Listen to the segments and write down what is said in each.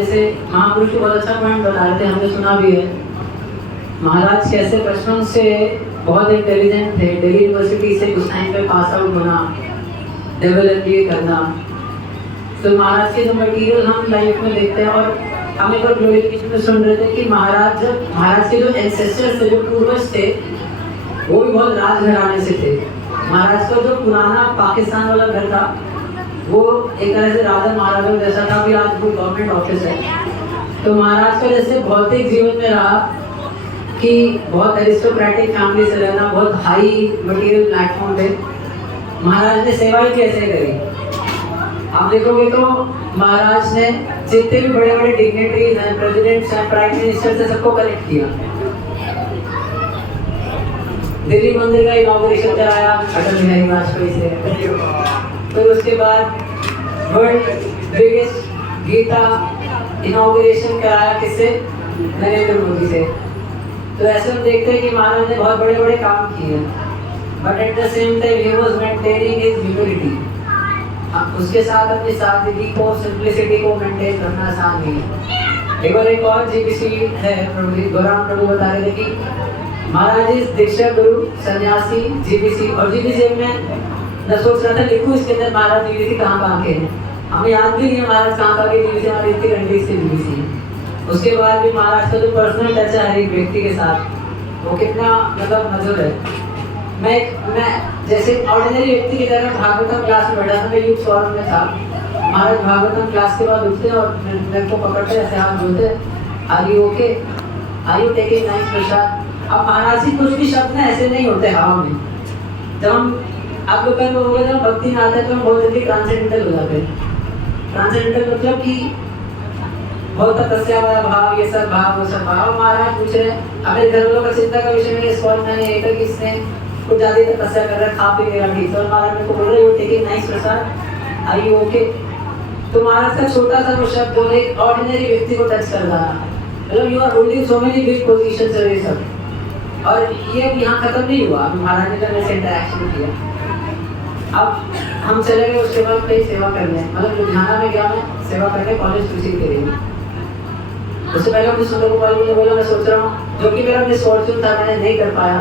जैसे महापुरुष बहुत अच्छा पॉइंट बता रहे थे, हमने सुना भी है महाराज कैसे बचपन से बहुत इंटेलिजेंट थे, दिल्ली यूनिवर्सिटी से उस टाइम पे पास आउट बना, डेवलप ये करना। तो महाराज के जो मटेरियल हम लाइफ में देखते हैं, और हम एक बार ग्लोरिफिकेशन में सुन रहे थे कि महाराज के जो एंसेस्टर्स थे, जो पूर्वज थे, वो भी बहुत राजघराने से थे। महाराज का जो पुराना पाकिस्तान वाला घर था वो एक तरह से राजा महाराजा जैसा था, भी आज वो गवर्नमेंट ऑफिस है। तो महाराज का जैसे भौतिक जीवन में रहा कि बहुत एरिस्टोक्रेटिक फैमिली से रहना, बहुत हाई मटेरियल प्लेटफॉर्म पे महाराज ने सेवा ही कैसे करी। आप देखोगे तो महाराज ने जितने भी बड़े बड़े डिग्नेटरीज हैं, प्रेसिडेंट्स हैं, प्राइम मिनिस्टर से सबको कलेक्ट किया। दिल्ली मंदिर का इनॉग्रेशन कराया अटल बिहारी वाजपेयी से। फिर उसके बाद वर्ल्ड बिगेस्ट गीता इनॉग्रेशन कराया किससे? नरेंद्र मोदी से। तो ऐसे हम देखते हैं कि महाराज ने बहुत बड़े बड़े काम किए, but at the same time he was maintaining his humility. उसके साथ अपनी सादगी को, सिंप्लिसिटी को मेंटेन करना आसान नहीं है। एक और जीबीसी है, गौराम प्रभु बता रहे थे कि महाराज इस दीक्षा गुरु सन्यासी जीबीसी, और जीबीसी में मैं सोच रहा था लिखूं इसके अंदर महाराज जीबीसी कहाँ के हैं, हमें याद भी नहीं है महाराज कहाँ के जीबीसी, हमारे इतनी घंटे से जीबीसी है। उसके बाद भी महाराज का जो पर्सनल टच है हर एक व्यक्ति के साथ, वो कितना मतलब मधुर है। मैं जैसे ऑर्डिनरी व्यक्ति की तरह भागवतम क्लास में बैठा था, मैं यूथ फोरम में था। महाराज भागवतम क्लास के बाद उठते और मेरे को पकड़ते ऐसे हाथ धोते, are you okay, are you taking nice prasad. अब महाराज जी कुछ भी शब्द ना ऐसे नहीं होते हवा में। जब हम आप लोग बोलोगे जब भक्ति में आते हैं तो हम बहुत जल्दी ट्रांसेंडेंटल हो जाते हैं। ट्रांसेंडेंटल मतलब कि बहुत तपस्या वाला भाव, ये सब भाव, वो सब भाव। महाराज पूछ रहे अपने घर वालों का चिंता का विषय में स्कॉल मैंने एक तक इसने कुछ ज़्यादा तपस्या कर रहा, खा पी गया ठीक, तो महाराज मेरे को बोल रहे हो taking nice prasad, are you okay. तो महाराज का छोटा सा वो शब्द जो एक ऑर्डिनरी व्यक्ति को टच कर रहा है, मतलब you are holding so many big positions और ये सब। और ये यहाँ खत्म नहीं हुआ, महाराज ने जब ऐसे इंटरेक्शन किया। अब हम चले गए उसके बाद कहीं सेवा करने, मतलब लुधियाना में गया मैं सेवा करने कॉलेज टीचिंग के लिए। उससे पहले मुझे सुंदर गोपाल मुझे बोला मैं सोच रहा हूँ, जो कि मेरा मिसफॉर्चून था, मैंने नहीं कर पाया।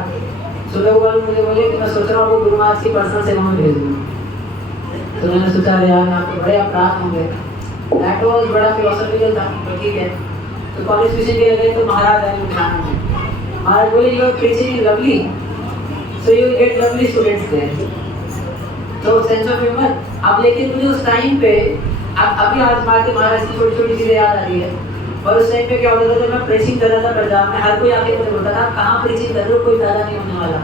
सुंदर गोपाल मुझे बोले कि मैं सोच रहा हूँ वो गुरु महाराज की पर्सनल सेवा में भेज दूँ। तो मैंने सोचा यार यहाँ पे बड़े अपराध होंगे, दैट वाज बड़ा फिलोसॉफिकल था, तो ठीक है। तो कॉलेज टीचिंग के लिए गए तो महाराज आए लुधियाना में। महाराज बोले you are preaching in Lovely, so you will get lovely students there. तो सेंस ऑफ ह्यूमर। अब लेकिन मुझे उस टाइम पे अभी आज बात महाराज की छोटी छोटी चीज़ें याद आ रही है। और उस टाइम पे क्या होता था, मैं प्रीचिंग कर रहा था पंजाब में, हर कोई आके मुझे बोलता था कहाँ प्रीचिंग कर रहे हो, कोई फायदा नहीं होने वाला।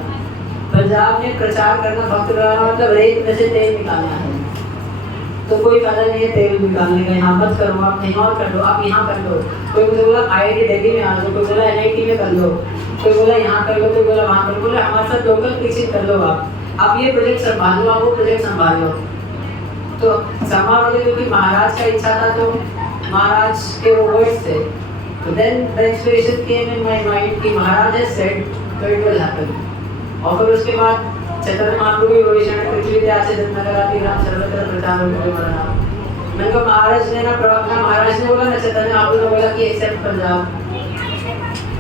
पंजाब में प्रचार करना, भक्त करना मतलब रेत में से तेल निकालना है, तो कोई फायदा नहीं है तेल निकालने का, यहाँ मत करो, आप कहीं और कर लो, आप यहाँ कर लो। कोई मुझे बोला IIT दिल्ली में आ जाओ, कोई बोला NIT में कर लो, कोई बोला यहाँ कर लो, कोई बोला वहाँ कर लो। बोला हमारे साथ लोकल प्रीचिंग कर लो, आप ये प्रोजेक्ट संभालो, आप वो प्रोजेक्ट संभालो। तो संभालोगे क्योंकि महाराज का इच्छा था, तो महाराज के वो वर्ड्स थे। तो then the inspiration came in my mind कि महाराज हैज सेड तो इट विल हैपन। और फिर उसके बाद चैतन्य महाप्रभु ओडिशा में पृथ्वी पे आचे जन्मनगराती राम सर्वत्र प्रचार होने वाला। मैंने कहा महाराज ने ना प्रवक्ता महाराज ने बोला ना, चैतन्य महाप्रभु ने बोला कि एक्सेप्ट पंजाब।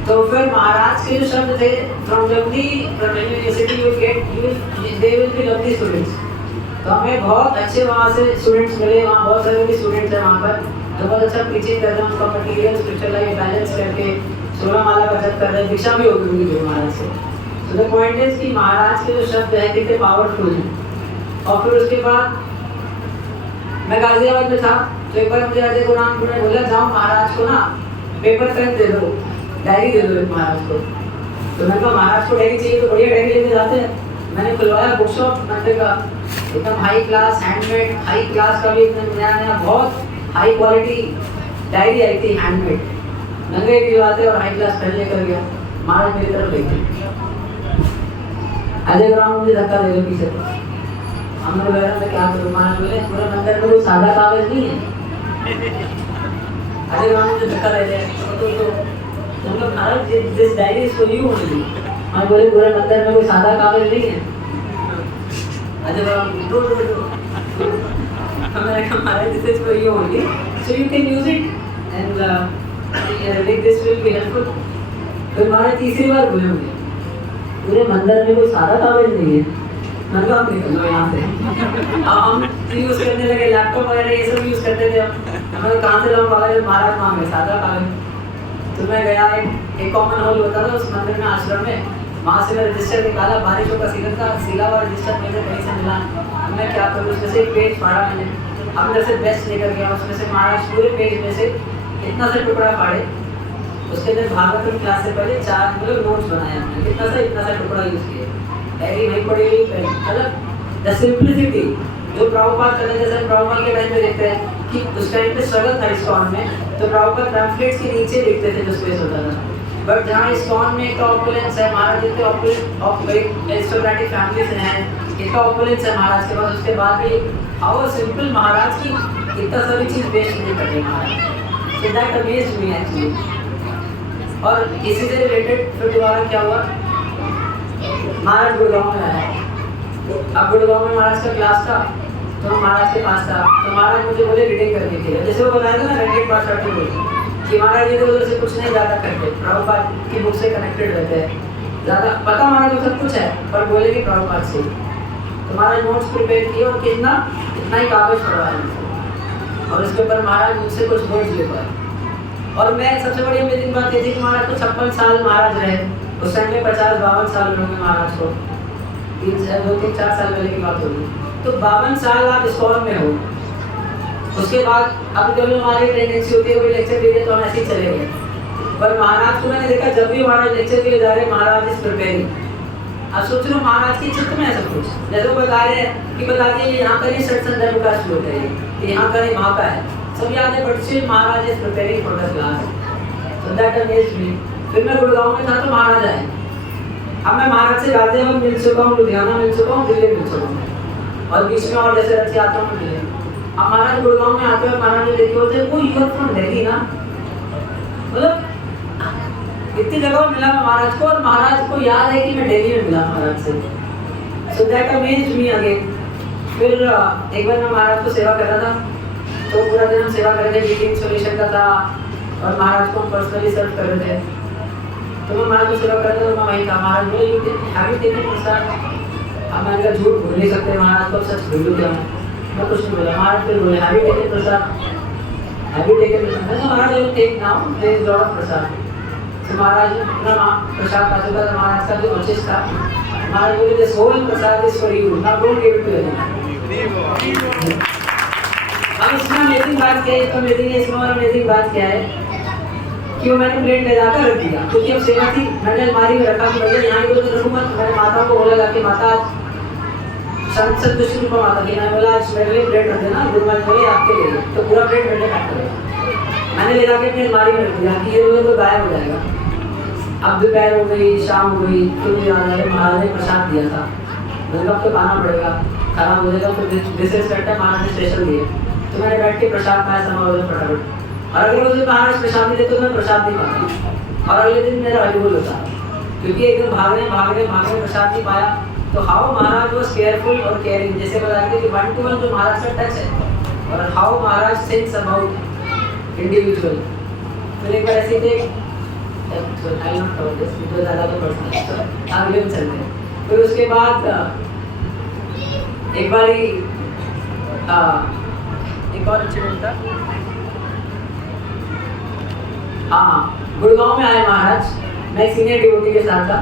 तो फिर महाराज के जो शब्द थे from lovely university you get they will be lovely students. तो हमें बहुत अच्छे वहाँ से स्टूडेंट्स मिले, वहाँ बहुत सारे भी स्टूडेंट्स हैं वहाँ पर जो बहुत अच्छा टीचिंग कर रहे हैं, उनका मटीरियल स्पिरिचुअल लाइफ बैलेंस करके 16 माला का जप कर रहे हैं, दीक्षा भी होगी उनकी गुरु महाराज से। तो द पॉइंट इज कि महाराज के जो शब्द हैं कितने पावरफुल हैं। और फिर उसके बाद मैं गाजियाबाद में था, तो एक बार मुझे अजय गुराम ने बोला जाओ महाराज को ना पेपर पेन दे दो, डायरी दे दो एक महाराज को। तो मैंने कहा महाराज को डायरी चाहिए तो बढ़िया डायरी लेके जाते हैं। मैंने खुलवाया बुक शॉप मंदिर का, एकदम high class handmade, high class का भी एकदम नया नया बहुत हाई क्वालिटी डायरी आई थी हैंडमेड, नंगे दिलवाते और हाई क्लास पेन लेकर गया। महाराज मेरी तरफ देखते, अजय ग्राम मुझे धक्का दे रहे पीछे। हमने बोला मैं क्या करूँ, महाराज बोले पूरे मंदिर में कोई सादा कागज नहीं है। अजय ग्राम मुझे धक्का दे रहे तो Maharaj this diary is for you only. हम बोले पूरे मंदिर में कोई सादा कागज नहीं है। अजय ग्राम दो मैंने कहा Maharaj this is for you only, so you can use it and like this will be helpful. फिर महाराज तीसरी बार बोले मुझे पूरे मंदिर में कोई सादा कागज नहीं है, मैंने कहा निकल लो यहाँ से। हम यूज़ करने लगे लैपटॉप वगैरह ये सब यूज़ करते थे। हमने कहाँ से लाऊं कागज, महाराज मांगे सादा कागज। तो मैं गया, एक कॉमन हॉल होता था उस मंदिर में आश्रम में, वहाँ से मैं रजिस्टर निकाला, बारिशों का सीजन था, सिला हुआ रजिस्टर मुझे कहीं से मिला। मैं क्या करूँ, उसमें से एक पेज फाड़ा मैंने, अंदर से बेस्ट निकल गया, उसमें से महाराज पूरे पेज में से इतना सा टुकड़ा फाड़े, उसके अंदर भागवत क्लास से पहले 4 मतलब नोट्स बनाए हमने, कितना सा इतना सा टुकड़ा यूज़ किया, डायरी वहीं पड़ी हुई, मतलब द सिंप्लिसिटी जो प्रभुपाद करते, जैसे प्रभुपाद के टाइम में देखते हैं कि उस टाइम पे स्ट्रगल था इस्कॉन में, तो प्रभुपाद पैम्फलेट्स के नीचे लिखते थे जो स्पेस होता था। बट जहाँ इस्कॉन में इतना ऑपुलेंस है, महाराज जितने ऑपुलेंट एरिस्टोक्रेटिक फैमिली से हैं, इतना ऑपुलेंस है महाराज के पास, उसके बाद भी हाउ सिंपल महाराज की इतना सारी चीज़ वेस्ट नहीं करते Maharaj. So that amazed me actually. और इसी से रिलेटेड फिर दोबारा क्या हुआ, महाराज गुड़गांव में आया। अब गुड़गांव में महाराज का क्लास था, तो महाराज के पास था, तो महाराज मुझे बोले रीडिंग करने के लिए, जैसे वो बताया था ना रेंडेड पास करते बोले कि महाराज इधर उधर से कुछ नहीं ज़्यादा करते, प्रभुपाद की बुक से कनेक्टेड रहते हैं, ज़्यादा पता महाराज को सब कुछ है, पर बोले कि प्रभुपाद से। तो महाराज नोट्स प्रिपेयर किए और कितना इतना ही कागज पढ़वाया, और उसके ऊपर महाराज मुझसे कुछ वर्ड्स लिखवाए। और मैं सबसे बड़ी अमेजिंग बात ये थी कि महाराज को 56 साल महाराज रहे, उस टाइम में 50-52 साल होंगे महाराज को, 2-3-4 साल पहले की बात होगी। तो 52 साल आप इस्कॉन में हो, उसके बाद अब जब हमारी टेंडेंसी होती है कोई लेक्चर दे दे तो हम ऐसे ही चले गए, पर महाराज को मैंने देखा जब भी महाराज लेक्चर के लिए जा रहे हैं, महाराज इस प्रिपेयरिंग। अब सोच लो महाराज के चित्त में है सब कुछ, जैसे वो बता रहे हैं कि बताते हैं यहाँ का नहीं सट संदर्भ का श्लोक है, ये यहाँ का नहीं वहाँ का है, सब याद है, but still Maharaj is preparing for the class. So that amazed me. फिर मैं गुड़गांव में था तो महाराज आए, अब मैं महाराज से गाजियाबाद मिल चुका हूँ, लुधियाना मिल चुका हूँ, दिल्ली मिल चुका हूँ, और बीच में और जैसे रथ यात्रा में मिले। अब महाराज गुड़गांव में आते हुए महाराज ने देखे होते वो युवक फ्रॉम दिल्ली ना, मतलब इतनी जगह मिला मैं महाराज को, और महाराज को याद है कि मैं दिल्ली में मिला महाराज से। सो दैट अमेज्ड मी अगेन। फिर एक बार मैं महाराज को सेवा कर रहा था, तो पूरा दिन हम सेवा कर रहे थे, मीटिंग सोल्यूशन का था, और महाराज को हम पर्सनली सर्व कर रहे थे। तो मैं महाराज को सेवा कर रहा था, तो मैं वहीं था, महाराज बोले यू हैव टेकन प्रसाद। अब मैंने कहा झूठ बोल नहीं सकते महाराज को, सच बोलूँ क्या मैं कुछ नहीं बोला। महाराज फिर बोले have you taken prasad, have you taken prasad. Maharaj you take now, there is lot of prasad. तो महाराज अपना प्रसाद खा चुका था, महाराज का जो उचित था, महाराज बोले this whole prasad is for you, now don't give it to anyone. अब इसमें अमेजिंग बात क्या है, तो इसमें और अमेजिंग बात क्या है कि वो मैंने प्लेट ले जाकर रख दिया, क्योंकि अब सेवा थी, मैंने अलमारी में रखा कि भैया यहाँ को तो रखूँ मत। मैंने माता को बोला जाके माता संतुष्टि रूपा माता की, मैं बोला आज मेरे लिए प्लेट रख देना, गुरु महाराज बोले आपके लिए, तो पूरा प्लेट मैंने काट दिया, मैंने ले जाके अपनी अलमारी में रख दिया कि ये तो गायब हो जाएगा। अब दोपहर हो गई, शाम हो गई, तो मुझे याद आया महाराज ने प्रसाद दिया था, मैंने कहा तो खाना पड़ेगा, खराब हो जाएगा, तो डिसरिस्पेक्ट है, महाराज ने स्पेशल दिए। तो मैंने बैठ के प्रसाद पाया समारोह फटाफट, और अगले रोज महाराज प्रसाद नहीं देते तो मैं प्रसाद नहीं पाता, और अगले दिन मेरा हरिबोल होता, क्योंकि एकदम भागने प्रसाद नहीं पाया। तो हाउ महाराज वॉज केयरफुल और केयरिंग, जैसे बताया कि 1-to-1 जो महाराज का टच है, और how Maharaj thinks about individual. फिर एक बार ऐसे थे, आई नॉट टॉक दिस बिकॉज़ ज़्यादा तो पर्सनल, आगे में चलते हैं। फिर उसके बाद एक बार ही एक और इंसिडेंट था, हाँ गुड़गांव में आए महाराज, मैं सीनियर डिवोटी के साथ था,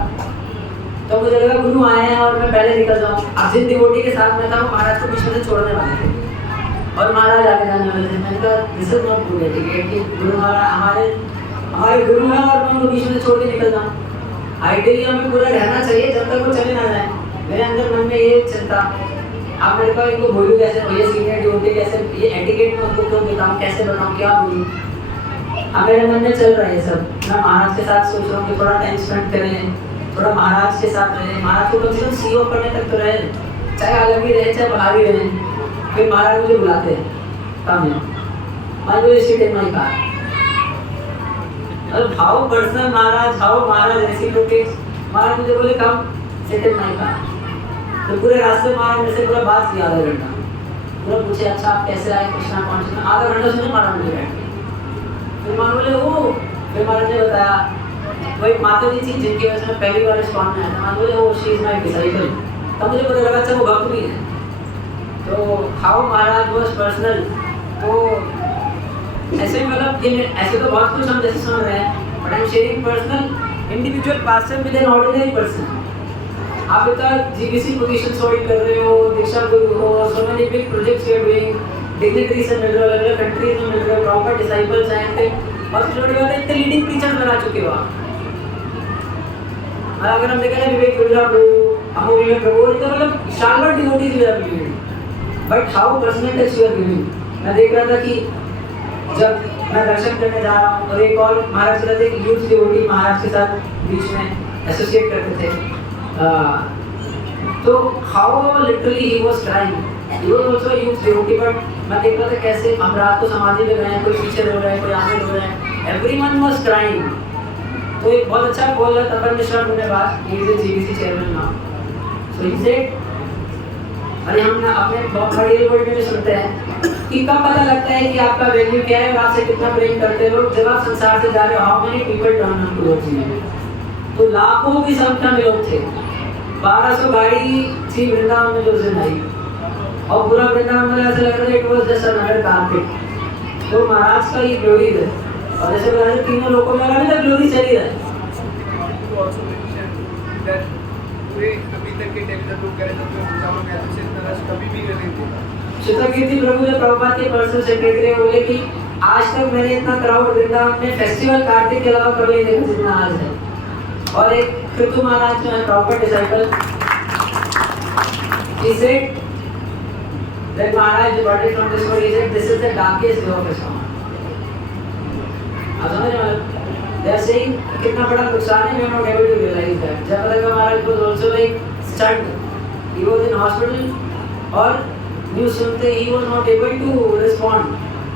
तो मुझे लगा गुरु आए हैं और मैं पहले निकल जाऊँ। अब जिन डिवोटी के साथ में था वो महाराज को बीच में से छोड़ने वाले थे, और महाराज आगे जाने वाले थे। मैंने कहा this is not good etiquette कि गुरु हमारे गुरु हैं और मैं उनको बीच में से छोड़ के निकल जाऊँ। आइडियली हमें पूरा रहना चाहिए जब तक वो चले ना जाए। मेरे अंदर मन में ये चिंता, आप मेरे को इनको बोलूँ कैसे, भैया सीनियर डिवोटी कैसे, ये एटिकेट में उनको क्यों बताऊँ, कैसे बताऊँ, क्या बोलूँ। अब मेरे मन में चल रहा है सब, मैं महाराज के साथ सोच रहा हूँ कि थोड़ा टाइम स्पेंड करें, थोड़ा महाराज के साथ रहें, महाराज को कम से कम सीओ पढ़ने तक तो रहे, चाहे अलग ही रहे चाहे बाहर ही रहे। फिर महाराज मुझे बुलाते हैं, कम है मैं जो इसी टाइम में कहा, और how personal Maharaj, how Maharaj reciprocate. Maharaj मुझे बोले come sit in my car. तो पूरे रास्ते महाराज मेरे से पूरा बात किया आधा घंटा, पूरा पूछे अच्छा आप कैसे आए, कृष्णा कौन, आधा घंटा सुने महाराज मुझे बैठ के। फिर महाराज बोले ओ, फिर महाराज ने बताया वो एक माता जी थी जिनकी वजह से मैं पहली बार इस पान में आया था। महाराज बोले oh she is my disciple. तब मुझे पता लगा अच्छा वो भक्त भी है। तो हाउ महाराज वाज पर्सनल। तो ऐसे मतलब ये ऐसे तो बहुत कुछ हम जैसे सुन रहे हैं, but I am sharing personal individual person with an ordinary person. आप इतना जीबीसी पोजीशन होल्ड कर रहे हो, दीक्षा गुरु हो, so many big projects you are doing, dignitary से मिल रहे हो, अलग अलग कंट्रीज में मिल रहे हो, प्रॉपर डिसाइपल्स हैं, और छोटी बात है इतने लीडिंग टीचर्स बना चुके हो आप। अगर हम देखें विवेक बिरला प्रभु, अमोघ प्रभु, तो मतलब Charlotte devotees we are giving, but how personal touch you are giving. मैं देख रहा था कि जब मैं दर्शन करने जा रहा हूँ और एक और महाराज के साथ एक यूथ डिवोटी महाराज के साथ बीच में एसोसिएट करते थे, तो how literally he was crying, he was also a youth devotee, but मैं देख रहा था कैसे हम रात को समाधि में गए, कोई पीछे रो रहा है, कोई आगे रो रहा है, एवरीवन वाज क्राइंग। तो एक बहुत अच्छा कॉल है तपन मिश्रा ने बात, he is a GBC chairman now. So he said, अरे हम अपने बहुत बड़ी वर्ड में सुनते हैं कि कब पता लगता है कि आपका वैल्यू क्या है और आपसे कितना प्रेम करते हैं लोग, जब आप संसार से जा रहे हो। How many people turn on towards you. तो लाखों की संख्या में लोग थे, 1200 गाड़ी थी वृंदावन में जो दिन आई, और पूरा वृंदावन में ऐसा लग रहा था it was just another carpet. तो महाराज का ये ग्लोरी है, और जैसे बता रहे तीनों लोगों में लगा था ग्लोरी चली रहा है। श्वेताकीर्ति प्रभु ने प्रभुपाद के पर्सनल सेक्रेटरी बोले कि आज तक मैंने इतना क्राउड वृंदावन में फेस्टिवल कार्तिक के अलावा कभी नहीं देखा जितना आज है। और एक कृतु महाराज जो है proper disciple, he said that Maharaj departed from this world, he said this is the darkest day of his life। आप समझ रहे हैं? They are saying कितना बड़ा नुकसान है, we are not able to realize that। Jaya Prada Maharaj was also like stunned, he was in hospital और news सुनते he was not able to respond,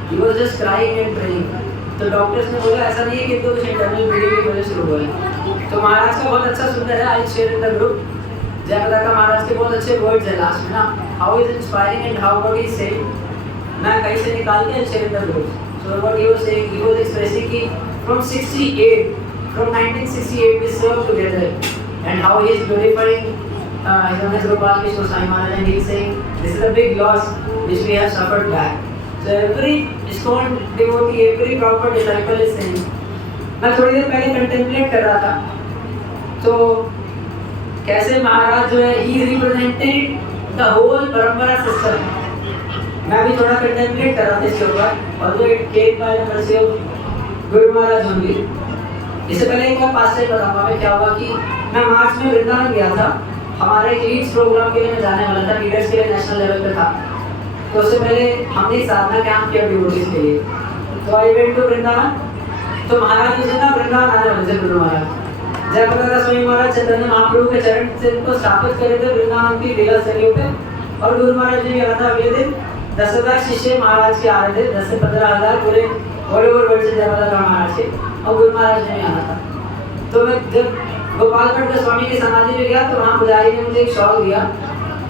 he was just crying and praying। तो doctors ने बोला ऐसा नहीं है कि तो कुछ इंटरनल ब्लीडिंग की वजह से हुआ है। तो महाराज का बहुत अच्छा सुंदर है, I share in the group. Jaya Prada का महाराज के बहुत अच्छे वर्ड्स है लास्ट में ना, how is inspiring and how what he saying. मैं कहीं से निकाल के share in the group. So what he was saying, he was expressing कि from 68, from 1968 we served together, and how he is glorifying His Holiness Gopal Krishna Swami Maharaj, and he is saying this is a big loss which we have suffered back। So every ISKCON devotee, every proper disciple is saying। मैं थोड़ी देर पहले contemplate कर रहा था तो कैसे महाराज जो है he represented the whole परंपरा सिस्टम। मैं भी थोड़ा कंटेम्पलेट कर रहा था इसके ऊपर, और जो एक केक बाय नंबर से गुरु महाराज होंगे। इससे पहले एक बार पास से बताऊंगा मैं क्या हुआ कि मैं मार्च में वृंदावन गया था, हमारे एक लीड्स प्रोग्राम के लिए मैं जाने वाला था, लीडर्स के लिए नेशनल लेवल पे था। तो उससे पहले हमने साधना कैंप किया डिवोटीज के लिए, तो आई वेंट टू वृंदावन। तो महाराज उस दिन ना वृंदावन आने वाले थे, गुरु महाराज जयप्रदा स्वामी महाराज चैतन्य महाप्रभु के चरण से इनको स्थापित करे थे वृंदावन की लीला स्थलियों पे, और गुरु महाराज जी भी आया था अगले दिन। 10,000 शिष्य महाराज के आ रहे थे, 10 से 15,000 पूरे ऑल ओवर वर्ल्ड से जयप्रदा महाराज के, और गुरु महाराज ने आना था। तो मैं जब गोपालगढ़ के स्वामी की समाधि में गया तो वहाँ पुजारी ने मुझे एक शॉल दिया,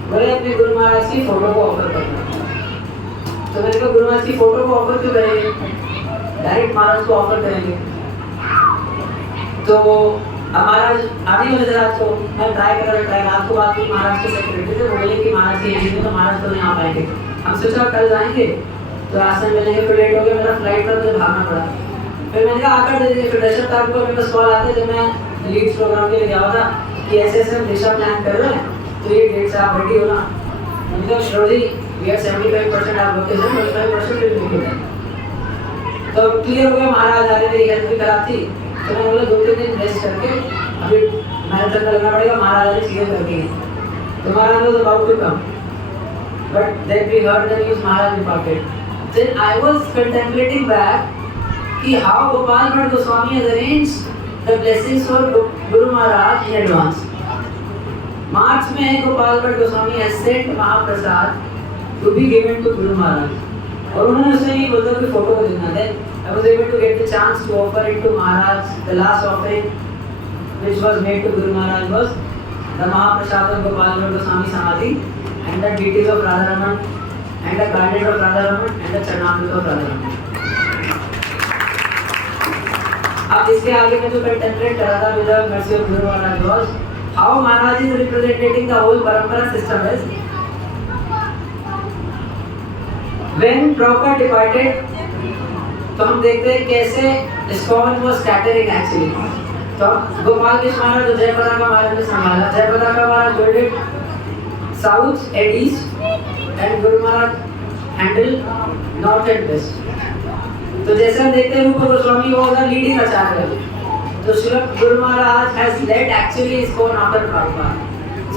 बोले अपने गुरु महाराज की फोटो को ऑफर करना। तो मैंने कहा गुरु महाराज की फोटो को ऑफर क्यों करेंगे, डायरेक्ट महाराज को ऑफर करेंगे। तो महाराज आने वाले थे रात को, मैं ट्राई कर रहा रात को बात की महाराज के सेक्रेटरी से, बोले कि महाराज के यहीं तो महाराज तो यहाँ पाएंगे। हम सोचा कल जाएंगे तो रास्ते में मिलेंगे, फिर लेट हो गया, मेरा फ्लाइट था, मुझे भागना पड़ा। फिर मैंने कहा आकर दे देंगे। फिर दशरथ ठाकुर को मेरे पास कॉल आते जब मैं लीड्स प्रोग्राम के लिए गया था कि ऐसे ऐसे हम दिशा प्लान कर रहे हैं, तो ये डेट से आप रेडी हो ना। मैंने कहा श्रोजी वी आर 75% आप लोकेशन, 25% रिव्यू है। तो क्लियर हो गया, महाराज आ रहे थे, हेल्थ भी खराब थी, तो मैंने बोला 2-3 दिन रेस्ट करके अभी मैराथन का लगना पड़ेगा, महाराज ने चीज़ें करके। तो Maharaj was about to come, but then we heard the news Maharaj departed. Then I was contemplating back कि how Gopal Bhatt Goswami has arranged the blessings for Guru Maharaj in advance। मार्च में गोपाल भट्ट गोस्वामी has sent महाप्रसाद to be given to Guru Maharaj, और उन्होंने उससे ये बोला कि photo को देना। Then I was able to get the chance to offer it to Maharaj। The last offering which was made to Guru Maharaj was the Mahaprasad of Gopal Bhatt Goswami Samadhi and the deities of Radharaman and the garden of Radharaman and the Charnamrita of Radharaman। अब इसके आगे मैं जो content कर रहा था with the mercy of guru Maharaj was how Maharaj is representing the whole parampara system is when proper departed. तो हम देखते हैं कैसे इस्कॉन वाज स्कैटरिंग एक्चुअली। तो गोपाल कृष्ण महाराज जो जयप्रदा का महाराज ने संभाला, जयप्रदा का Maharaj builded south and east and guru Maharaj handle north and west. तो जैसे हम देखते हैं Rupa Goswami was the leading acharya. तो Shri guru Maharaj has led actually ISKCON after Prabhupada.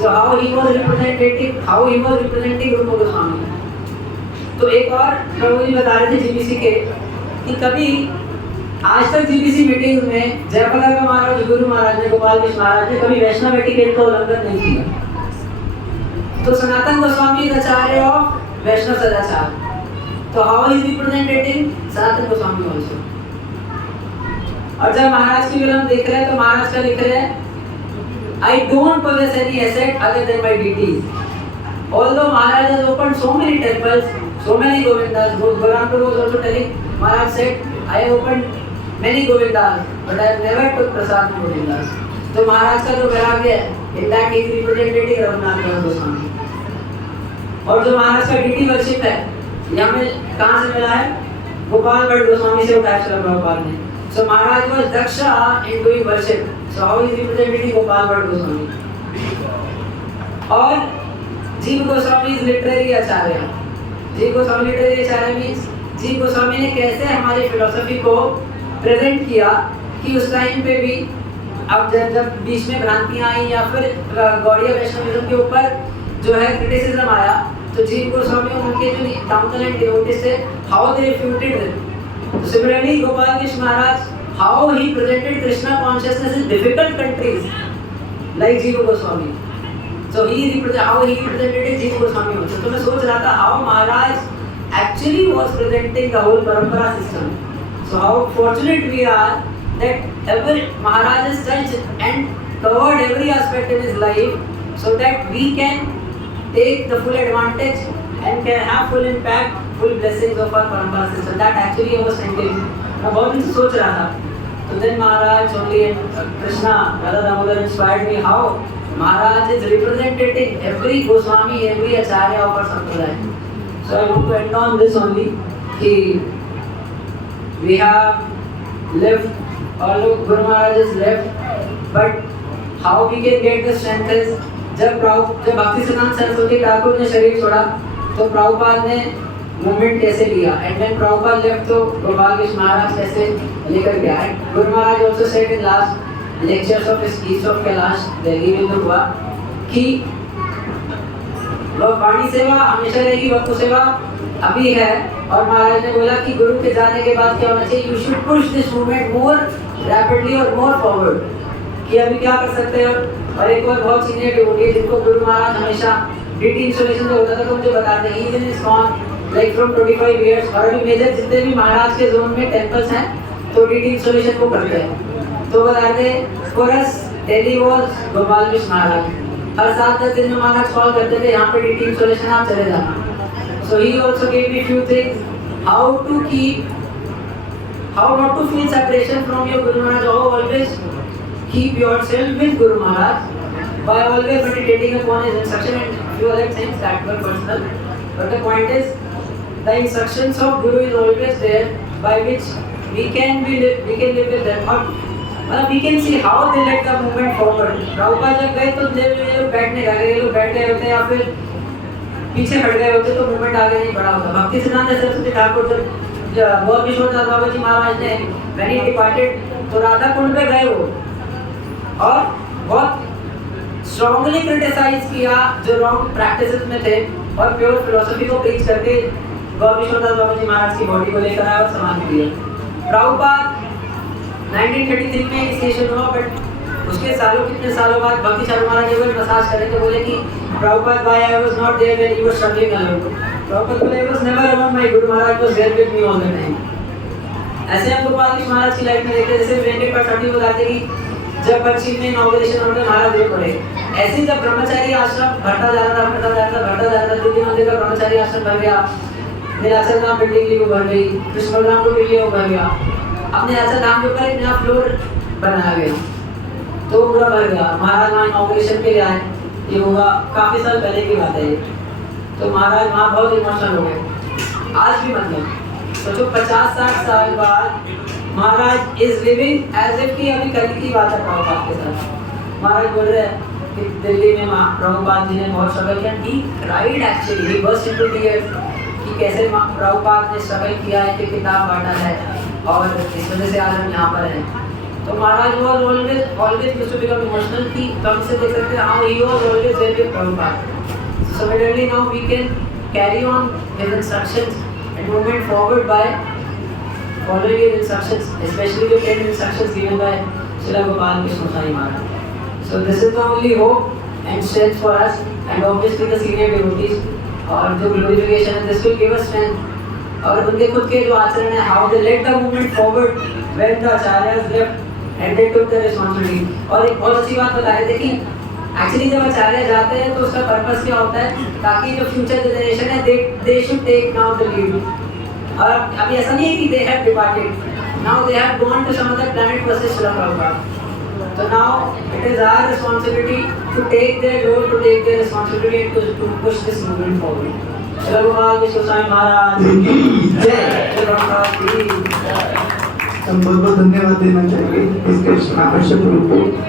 So how he was representing Rupa Goswami. तो एक और प्रभु जी बता रहे थे जीबीसी के कि कभी आज तक जीबीसी मीटिंग में जयप्रदा का महाराज गुरु महाराज ने गोपाल कृष्ण महाराज ने कभी वैष्णव एटिकेट का उल्लंघन नहीं किया। तो सनातन गोस्वामी आचार्य ऑफ वैष्णव सदाचार। तो how is representing Sanatan Goswami also. और जब महाराज की फिल्म देख रहे हैं तो महाराज का लिख रहे हैं I don't possess any asset other than my deities. Although Maharaj has opened so many temples, so many Govindas. Gauranga was also telling, Maharaj said, I have opened many Govindas, but I have never took prasad from Govindas. तो महाराज का जो वैराग्य है, in that he is representing Raghunath Goswami. और जो महाराज का deity worship है, यहाँ में कहाँ से मिला है? गोपाल भट्ट गोस्वामी से उठाया श्रील प्रभुपाद ने। So Maharaj was daksha in doing worship. So how is representing Gopal Bhatt Goswami? और जीव गोस्वामी is literary आचार्य। जीव गोस्वामी लिटरेरी आचार्य मीन्स जीव गोस्वामी ने कैसे हमारी फिलोसफी को प्रेजेंट किया कि उस टाइम पे भी अब जब बीच में भ्रांतियां आई या फिर गौड़ीय वैष्णविज्म के ऊपर जो है क्रिटिसिज्म आया, तो जीव गोस्वामी उनके जो काउंटर एंड डिवोटीज थे how they refuted them. Similarly Gopal Krishna Maharaj how he presented Krishna consciousness in difficult countries like जीव Goswami. So how he represented Jiva Goswami also. तो मैं सोच रहा था how Maharaj actually was presenting the whole parampara system. So how fortunate we are that every Maharaj has touched and covered every aspect in his life, so that we can take the full advantage and can have full impact, full blessings of our parampara system. That actually I was thinking. मैं बहुत दिन से सोच रहा था. So then Maharaj only Krishna, Radha Damodar inspired me how Maharaj is representing every Goswami, every Acharya of our Sampradaya. So I want to end on this only. We have left, all of Guru Maharaj is left, but how we can get the strength is जब भक्ति सिद्धांत सरस्वती ठाकुर ने शरीर छोड़ा तो प्रभुपाद ने movement कैसे लिया, एंड व्हेन प्रभुपाद लेफ्ट तो गोपाल कृष्ण महाराज कैसे लेकर गया। And guru Maharaj also said in last lectures of his east of Kailash Delhi में जो हुआ कि वह वाणी सेवा हमेशा रहेगी, वक्त सेवा अभी है। और महाराज ने बोला कि गुरु के जाने के बाद क्या होना चाहिए, you should push this movement more rapidly और मोर फॉरवर्ड, कि अभी क्या कर सकते हैं। और एक और बहुत सीनियर डिवोटी है जिनको गुरु महाराज हमेशा डीटी इंस्टॉलेशन जो होता था तो मुझे बताते हैं even is gone like from 25 years. और अभी मेजर जितने भी महाराज के जोन में टेंपल्स हैं तो डीटी इंस्टॉलेशन वो करते हैं। तो बताते हैं for us Delhi was Gopal Krishna Maharaj, हर 7-10 दिन में महाराज कॉल करते थे यहाँ पे डीटी इंस्टॉलेशन आप चले जाना। So he also give me few things how to keep, how not to feel separation from your guru Maharaj, how always keep yourself with Guru Maharaj by always meditating upon his instruction and few other things that were personal. But the point is, the instructions of Guru is always there, by which we can live with them. और we can see how they led the movement forward. Prabhupada जब गए तो ये लोग बैठने लगे, ये लोग बैठ गए होते या फिर पीछे हट गए होते तो मूवमेंट आगे नहीं बढ़ा होता। भक्ति सिद्धांत सरस्वती ठाकुर जब गौर किशोर दास बाबा जी महाराज ने when he departed तो राधा कुंड पे गए वो और बहुत स्ट्रांगली क्रिटिसाइज किया जो रॉन्ग प्रैक्टिसेस में थे और प्योर फिलोसफी को प्रीच करके गौर किशोर दास बाबा जी महाराज की बॉडी को लेकर आए और समाधि दिए। प्रभुपाद 1933 में इनिशिएशन हुआ, बट उसके कितने सालों बाद भक्ति चारू महाराज जी को मसाज करें तो बोले कि प्रभुपाद भाई I was not there when you were struggling alone. Prabhupada बोले I was never alone, my guru Maharaj was there with me all the time. ऐसे हम गोपाल कृष्ण महाराज की लाइफ में देखते हैं, जैसे वेंकट प्रसाद बताते कि जब बच्ची में इनॉग्रेशन होने महाराज देव पड़े, ऐसे जब ब्रह्मचारी आश्रम बढ़ता जा रहा था दिल्ली मंदिर का ब्रह्मचारी आश्रम भर गया, नीलाचल धाम बिल्डिंग भी भर गई, कृष्ण बलराम को भी भर गया। अपने ऐसा नाम के ऊपर एक नया फ्लोर बनाया गया, तो पूरा भर गया। महाराज वहाँ इनॉग्रेशन के लिए आए, ये होगा काफ़ी साल पहले की बात है ये। तो महाराज वहाँ बहुत इमोशनल हो गए। आज भी मतलब सोचो 50-60 साल बाद महाराज इज लिविंग एज इफ कि अभी कल की बात है प्रभुपाद के साथ। महाराज बोल रहे हैं कि दिल्ली में प्रभुपाद जी ने बहुत स्ट्रगल किया। He right actually he burst into tears कि कैसे प्रभुपाद ने स्ट्रगल किया है, कि किताब बांटा है और इस वजह से आज हम यहाँ पर हैं। तो Maharaj was always used to become emotional कि कम से देख सकते हैं how he was always there with Prabhupada. Similarly now we can carry on his instructions and movement forward by following his instructions, especially the 10 instructions given by Srila Gopal Krishna Goswami Maharaj. So this is the only hope and strength for us, and obviously the senior devotees और जो glorification है, this will give us strength। और उनके खुद के जो आचरण है, how they led the movement forward when the acharyas left and they took the responsibility। और एक बहुत अच्छी बात बता रहे थे कि एक्चुअली जब आचार्य जाते हैं तो उसका पर्पस क्या होता है, ताकि जो फ्यूचर जनरेशन है they should take now the lead. और अभी ऐसा नहीं है कि they have departed, now they have gone to some other planet versus Shrila Prabhupada. तो now it is our responsibility to take their role, to take their responsibility and to push this movement forward. Shrila Gopal Krishna Goswami Maharaj जय, श्री प्रभुपाद की जय। हम बहुत बहुत धन्यवाद देना चाहेंगे इस कृष्ण आकर्षक रूप को